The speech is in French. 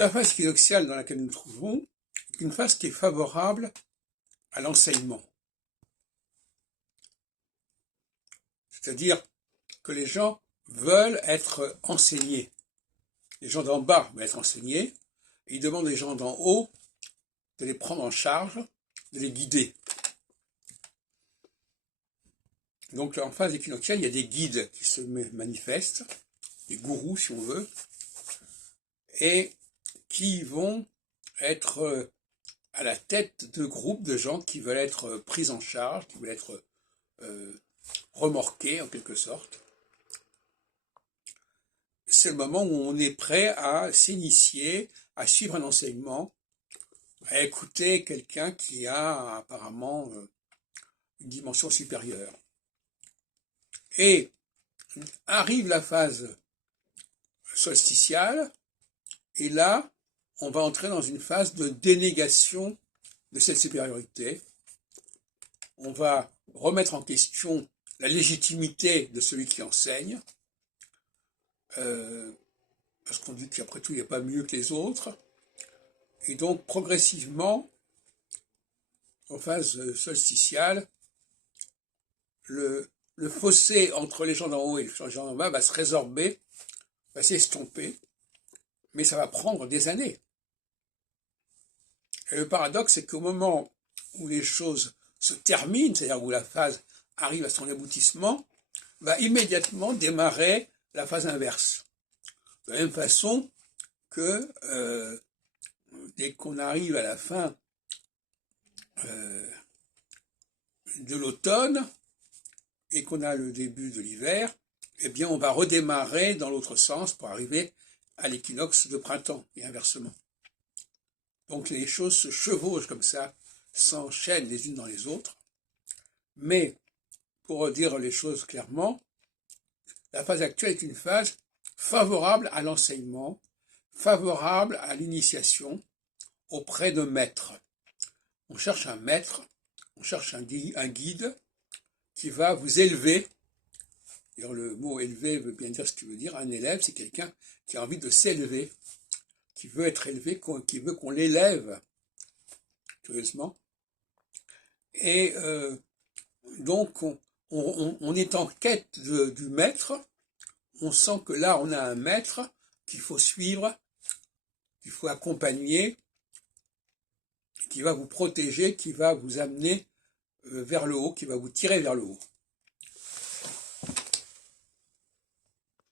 La phase équinoxiale dans laquelle nous nous trouvons est une phase qui est favorable à l'enseignement. C'est-à-dire que les gens veulent être enseignés. Les gens d'en bas veulent être enseignés, et ils demandent aux gens d'en haut de les prendre en charge, de les guider. Donc en phase équinoxiale, il y a des guides qui se manifestent, des gourous si on veut, et qui vont être à la tête de groupes de gens qui veulent être pris en charge, qui veulent être remorqués en quelque sorte. C'est le moment où on est prêt à s'initier, à suivre un enseignement, à écouter quelqu'un qui a apparemment une dimension supérieure. Et arrive la phase solsticiale, et là, on va entrer dans une phase de dénégation de cette supériorité. On va remettre en question la légitimité de celui qui enseigne, parce qu'on dit qu'après tout, il n'y a pas mieux que les autres. Et donc, progressivement, en phase solsticiale, le fossé entre les gens d'en haut et les gens d'en bas va se résorber, va s'estomper, mais ça va prendre des années. Et le paradoxe, c'est qu'au moment où les choses se terminent, c'est-à-dire où la phase arrive à son aboutissement, va immédiatement démarrer la phase inverse. De la même façon que dès qu'on arrive à la fin de l'automne et qu'on a le début de l'hiver, eh bien on va redémarrer dans l'autre sens pour arriver à l'équinoxe de printemps et inversement. Donc les choses se chevauchent comme ça, s'enchaînent les unes dans les autres. Mais, pour dire les choses clairement, la phase actuelle est une phase favorable à l'enseignement, favorable à l'initiation auprès de maîtres. On cherche un maître, on cherche un guide qui va vous élever. D'ailleurs, le mot élever veut bien dire ce qu'il veut dire. Un élève, c'est quelqu'un qui a envie de s'élever, qui veut être élevé, qui veut qu'on l'élève, curieusement. Et donc, on est en quête du maître. On sent que là, on a un maître qu'il faut suivre, qu'il faut accompagner, qui va vous protéger, qui va vous amener vers le haut, qui va vous tirer vers le haut.